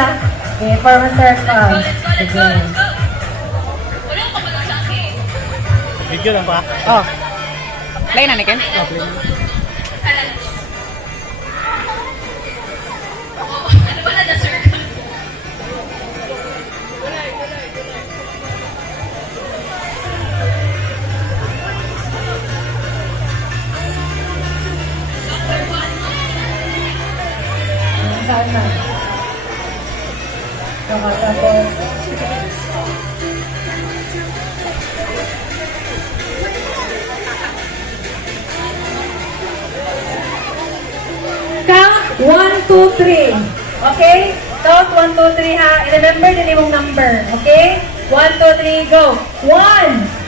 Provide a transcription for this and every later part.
lang. Okay, form a circle. Sige. Video lang ba? Oh. Play na ni Ken? Oh, play na. Sana. Tapos. Count 1, 2, 3. Okay? Count 1, 2, 3 ha. I-remember din yung number. Okay? 1, 2, 3, go. 1.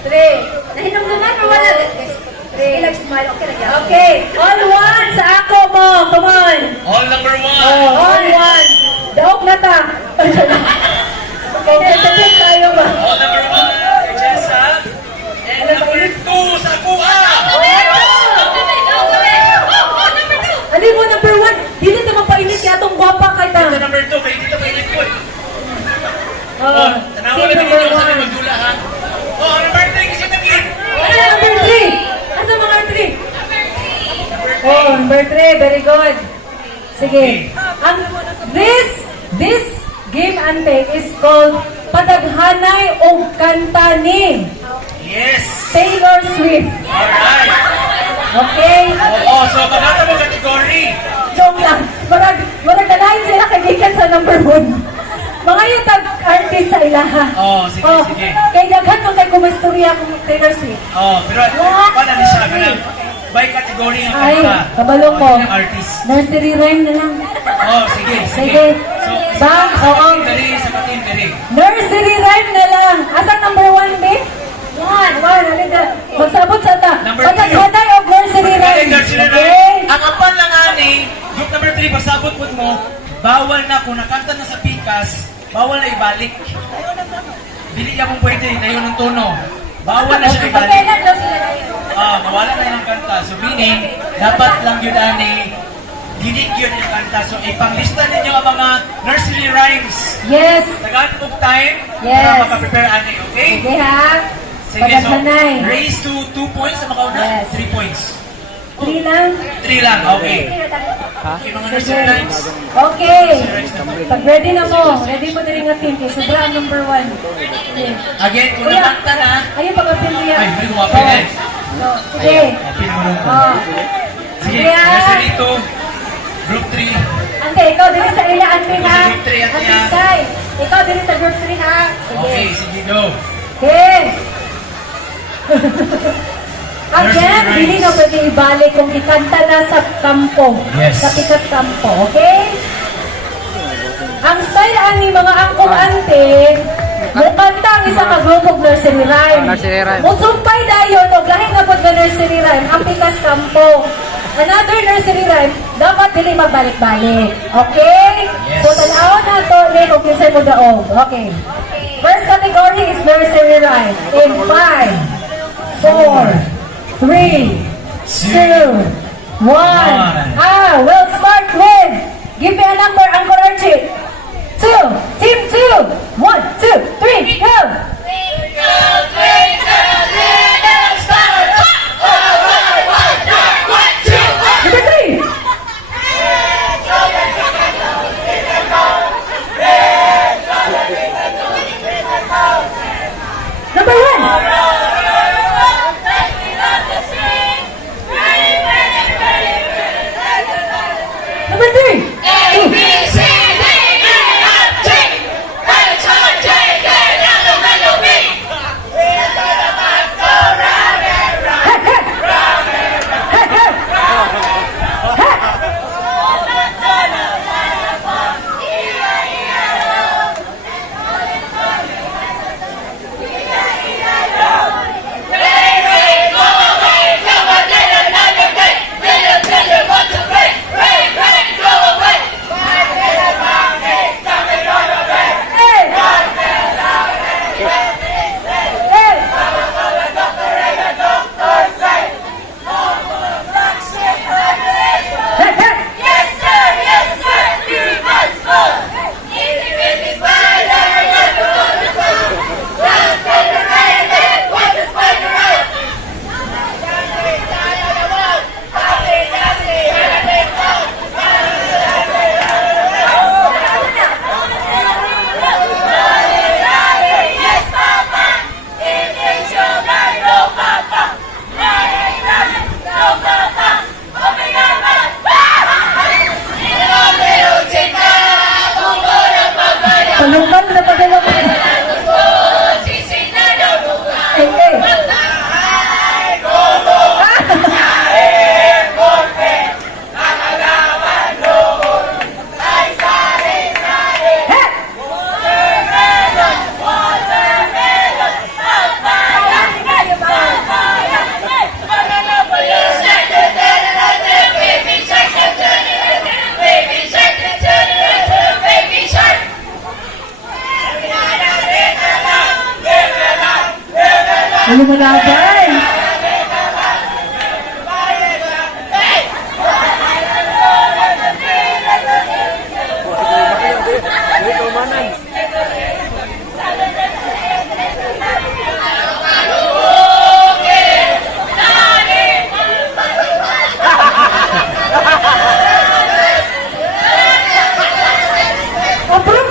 Three. Nahinom naman o wala? Three. Smile. Okay na yan. Okay. All one sa ako mo. Come on. All number 1. Oh, all one. Daog na ta. Okay, nagsasabi tayo ba? All number 1 kay Jessa. And number 2 sa Kuha. Ano mo number one? Dili na mapainit kaya itong gwapa kay ta. Ito number 2 kay dito kay Litwood. Oh, Tanawa sino na number dito sa one? magdula ha. Oh, number 3 kasi nag-lead. Ano number three? Asa mga three? Oh, number three. Very good. Sige. Ang this game ante is called Padaghanay o Kanta ni Yes. Taylor Swift. Alright. Okay? Oo, so pagkata mo category. Joke lang. Marag nalain sila kagikan sa number one. Mga yung tag-artist sa ilaha. Oh, sige, sige. Kaya daghan mo kay kumasturya kung Taylor Swift. Oh, pero paano ni siya ganun? By category ang Ay, kanta. kabalo ko. Ang artist. Nursery rhyme na lang. Oh, sige, Sige. So, Bang, sa oo. kating dali, sa kating dali. Nursery rhyme na lang. Asan number one, be? One. Halika. Magsabot sa ta. Number Pataghanay o nursery rhyme. Okay? Ang apan lang ani, group number 3, pagsabot po mo, bawal na kung nakanta na sa pikas, bawal na ibalik. Dili niya kung pwede, na yun ang tono. Bawal na siya ibalik. Kailan daw sila na yun? Mawala na yung kanta. So meaning, dapat lang yun ani, dinig yun yung kanta. So ipanglista ninyo ang mga nursery rhymes. Yes. Tagaan po time Yes. para makaprepare ani, okay? Sige ha. Sige, so Pataghanay. raise to 2 points sa makauna? Yes. 3 points. 3 lang. 3 lang, okay. Okay, mga Sige. nursery rhymes. Okay. Pag ready na mo, ready mo na rin ang team. Kaya sobra ang number one. Okay. Again, kung Kuya, nakanta na, ayun pag-apil niya. ay, hindi kumapil eh. So, sige. Apil mo lang po. Oh. Sige, Kuya. nursery 2, group 3. Ante, ikaw din sa ila, ante Ako ha. sa group three, ante, Ante ha. Sky. Ikaw din sa group 3 ha. Sige. Okay, sige, go. Okay. Again, Nursery dili na rhymes. pwede ibalik kung ikanta na sa kampo. Yes. Sa pikas kampo, okay? Ang style ani mga angkong ante, mukanta ang isa ka group of nursery rhyme. Nursery rhyme. Musumpay dayon og lahi na pod nga nursery rhyme ang pikas kampo. Another nursery rhyme, dapat dili magbalik-balik. Okay? Yes. So tanaw na to ni kung kinsa mo daog. Okay. First category is nursery rhyme. In 5, 4, 3, 2, 1. We'll start with, give me a number, Uncle Archie. 2, team 2. 1, 2, 3, go. Number 3. Number 1.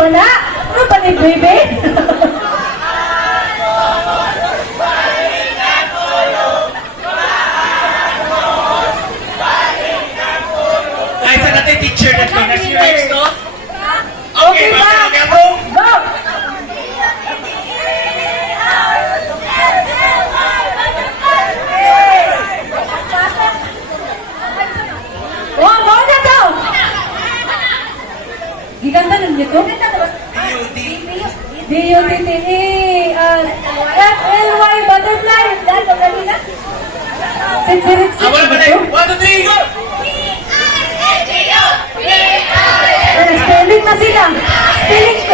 bana? Ano ba ni baby? Ay, sa natin teacher na to. Nasi rhymes to? Okay ba? Okay, bro. Go! Oh, mau na daw! Giganda nun dito? D-U-D. D-U-T-T-E F-L-Y butterfly Sinsiritsi Ah, wala pa na yun. 1, 2, 3, go! Spelling na sila Spelling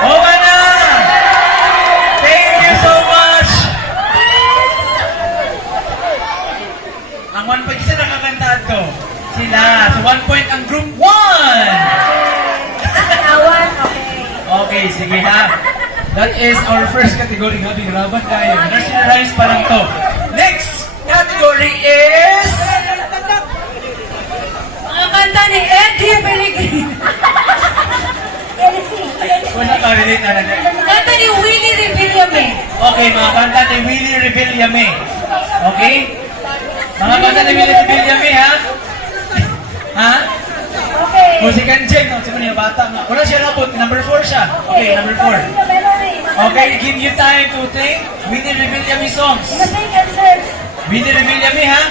Okay na! Thank you so much! Ang 1 point, isa nakakantad to. Sila. So 1 point ang group 1! Awan, okay Okay, sige ha. That is our first category. Grabe, graban tayo. Nursery rhymes pa lang to. Next category is... Mga kanta ni Eddie Pellegrini Kung nakarelate na natin. Kanta ni Willie Revillame Okay, mga kanta ni Willie Revillame. Okay? Mga kanta ni Willie Revillame, ha? Ha? Okay Musikan Jen, no? Sige niya, bata nga. Wala siya nabot, number 4 siya. Okay, number 4. Okay, give you time to think. Willie Revillame songs. Willie Revillame, ha?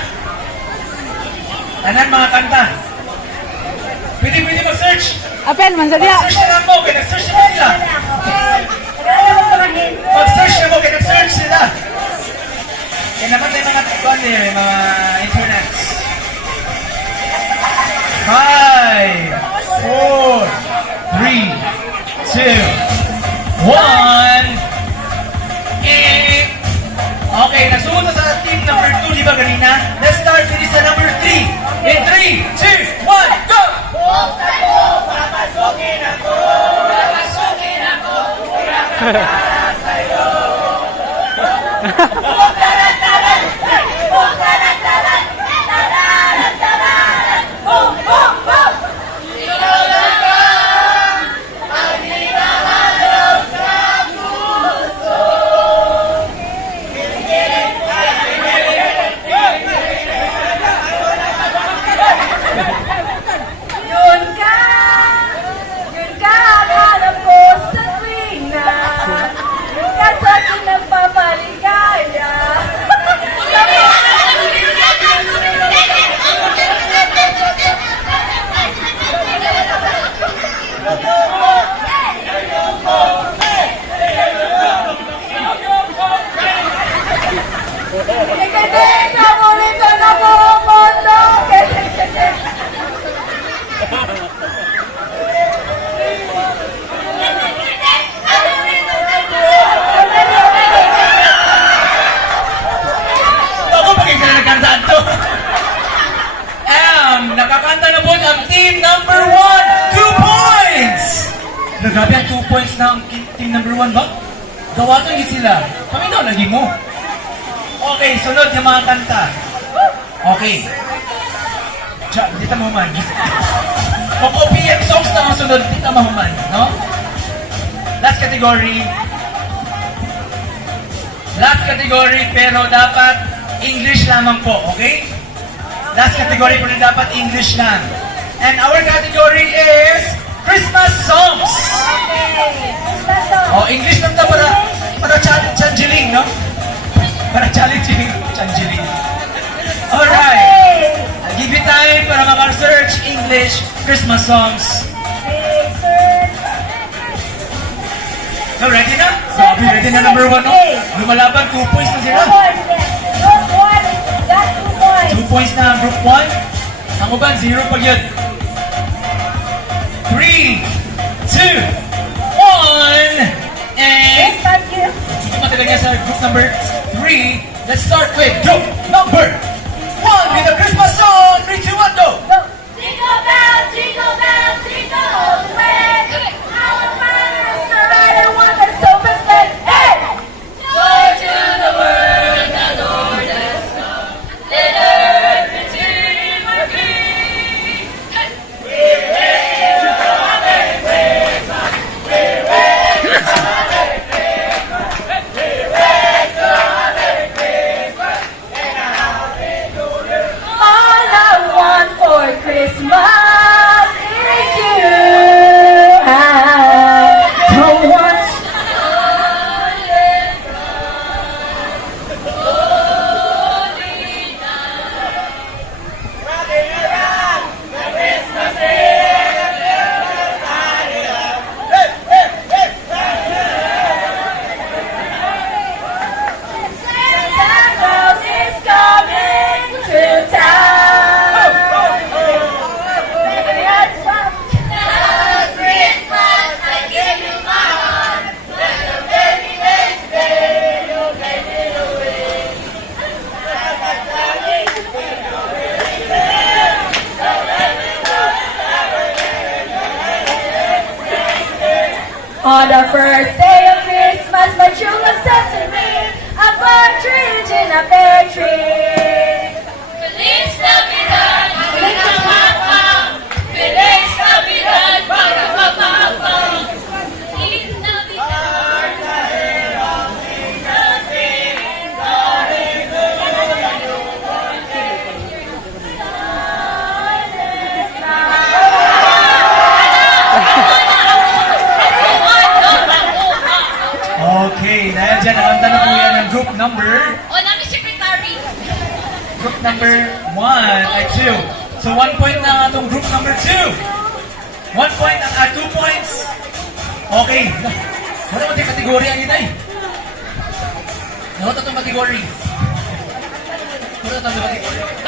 Tanan mga kanta. Pwede mag-search. Apel, man sa diya. Mag-search na lang mo, kaya nag-search na sila. Mag-search na mo, kaya nag-search sila. Kaya naman tayo mga tuwan eh, may mga internets. 5, 4, 3, 2, 1, okay, nagsunod na sa team number 2, di ba kanina? Let's start with sa number 3. In 3, 2, 1, go! Yun ka, hanap ko sa tuwing na yun ka sa akin nagpapaligaya. Ikadeka, muli ka na pumunta. Ako pag isa na nagkantaan to. Nakakanta na po ang team number 1. 2 points! Nagabi ang 2 points na ang team number 1 ba? Gawatan yun sila. Paminaw lagi mo. Okay, sunod yung mga kanta. Okay. Dito mo man. Kung OPM songs na ang sunod, dito mo man. No? Last category. Last category, pero dapat English lamang po, okay? Last category po rin dapat English lang. And our category is Christmas songs. Oh, English lang daw para changeling, no? Para challenging, changeling. Alright. I'll give you time para maka-search English Christmas songs. So, ready na? Sabi, ready na number 1, no? Lumalaban, 2 points na sila. points na ang group 1. Ang uban, 0 pag yun. 3, 2, 1, and... Yes, thank you. Matilag niya sa group number 3. Let's start with group number 1 with the Christmas song. 3, 2, 1, go! Go. Jingle bells, jingle bells, jingle all the way. Our father's the right and one that's open sleigh. Hey! Joy to the world, the Lord has come. Let earth receive her King. Hey! All I want for Christmas is you. I don't want Santa Claus is coming to town. Last Christmas, I give you my heart. When the baby makes day, you gave it away. On the first day of Christmas, my true love said to me, a partridge in a pear tree. Feliz Navidad, pa-pa-pa-pa. Feliz Navidad, pa-pa-pa-pa. Feliz Navidad. Okay, dahil dyan, nakanta na po yan ang group number O, nami secretary. 1 ay 2. So 1 point na ang atong group number 2. 1 point ang 2 points. Okay. Wala mo yung kategorya ang inay. Ano ito itong kategorya? Ano ito itong kategorya?